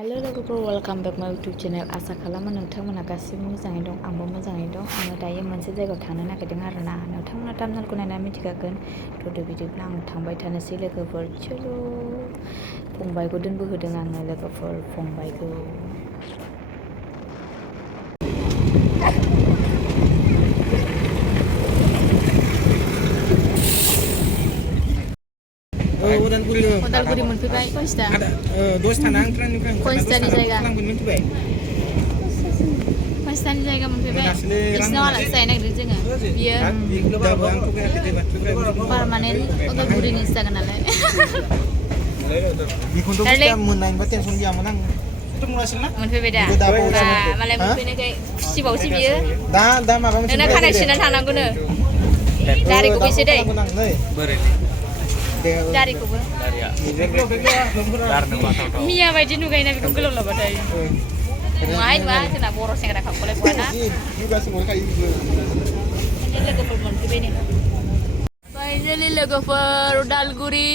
hello लोगोफोर welcome बेक माय YouTube channel आसा खालामो नोंथांमोना गासिबो मोजाङै दं आंबो मोजाङै दं आङो दायो मोनसे जायगायाव थांनो नागिरदों आरोना नोंथांमोना थाम्बनेलखौ नायनानै मिथिखागोन थ' बिदिब्ला आं थांबाय थानोसै लोगोफोर चलो फंबायखौ दोनबोहोदों आङो लोगोफोर फंबायखौ उदालगुरि मोनफैबाय कन्सिता दसे थाना आं ट्रेननिफ्राय कन्सितानि जायगा लांगोन मिथिबाय कन्सितानि जायगा मोनफैबाय बिसिनाव आलासि जाहैनो नागिरदों जोङो बियो पारमानेन्ट उदालगुरिनिसो जागोन नालाय बेखौनोथ' मोननायनिबा टेनसन गैयामोन आं मोनफैबाय दा मालाय मोनफैनायखाय खुसिबावसै बियो दा माबा मोनसे नोंना खानाय सिननानै थांनांगौनो दारिखौबो एसे दै दारिखौबो मिया बायदि नुगायोना बेखौ गोलाव लाबाथाय नुवाहाय नुवा जोंना बर' सेंग्रा खावखौलाय बहाना लोगोफोर मोनफैबाय नो फाइनालि लोगोफोर उदालगुरि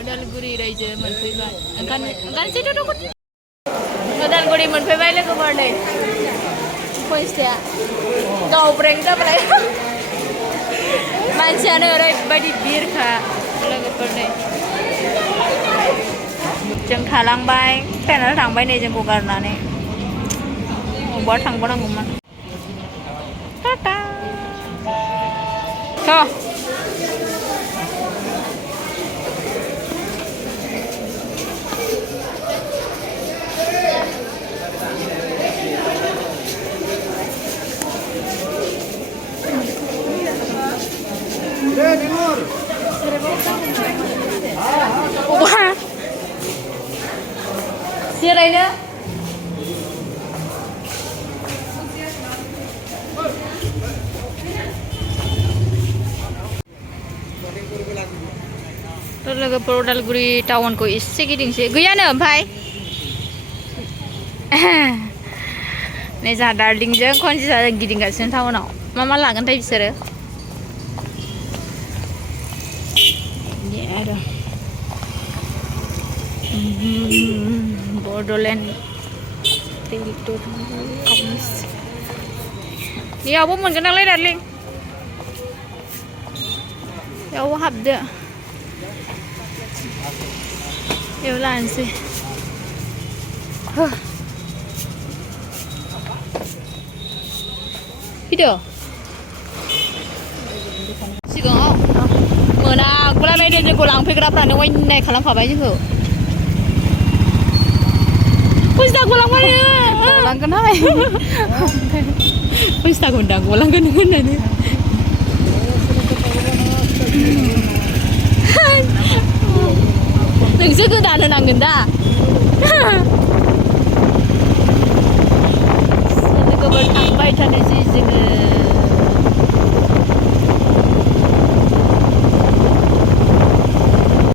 उदालगुरि रायजो मोनफैबाय ओंखारनोसैथ' उदालगुरि मोनफैबाय लोगोफोर नै कन्सिताया गावब्रें जाबाय मानसियानो ओरैबायदि बिरखा लोगोफोर नै जों थालांबाय ट्रेनाव थांबाय नै जोंखौ गारनानै अबावबा थांबावनांगौमोन टाटा थ' जिरायनो थ' लोगोफोर उदालगुरि टाउनखौ एसे गिदिंसै गैयानो ओमफ्राय नै जोंहा दार्लिंजों कन्सिताजों गिदिंगासिनो टाउनाव मा लागोनथाय बिसोरो आरो बड'लेण्ड बेयावबो मोनगोन नालाय दार्लिं बेयावबो हाबदो बेयाव लानोसै फैदो सिगाङाव मोनागुलायबाय जोंखौ लांफैग्राफ्रानो अयनाय खालामखाबाय जोंखौ कन्सिताखौ लांबाय गलांगोनहाय कन्सिताखौ होनदां गलांगोन होननानै नोंसो गोदान होनांगोन दा लोगोफोर थांबाय थानोसै जोङो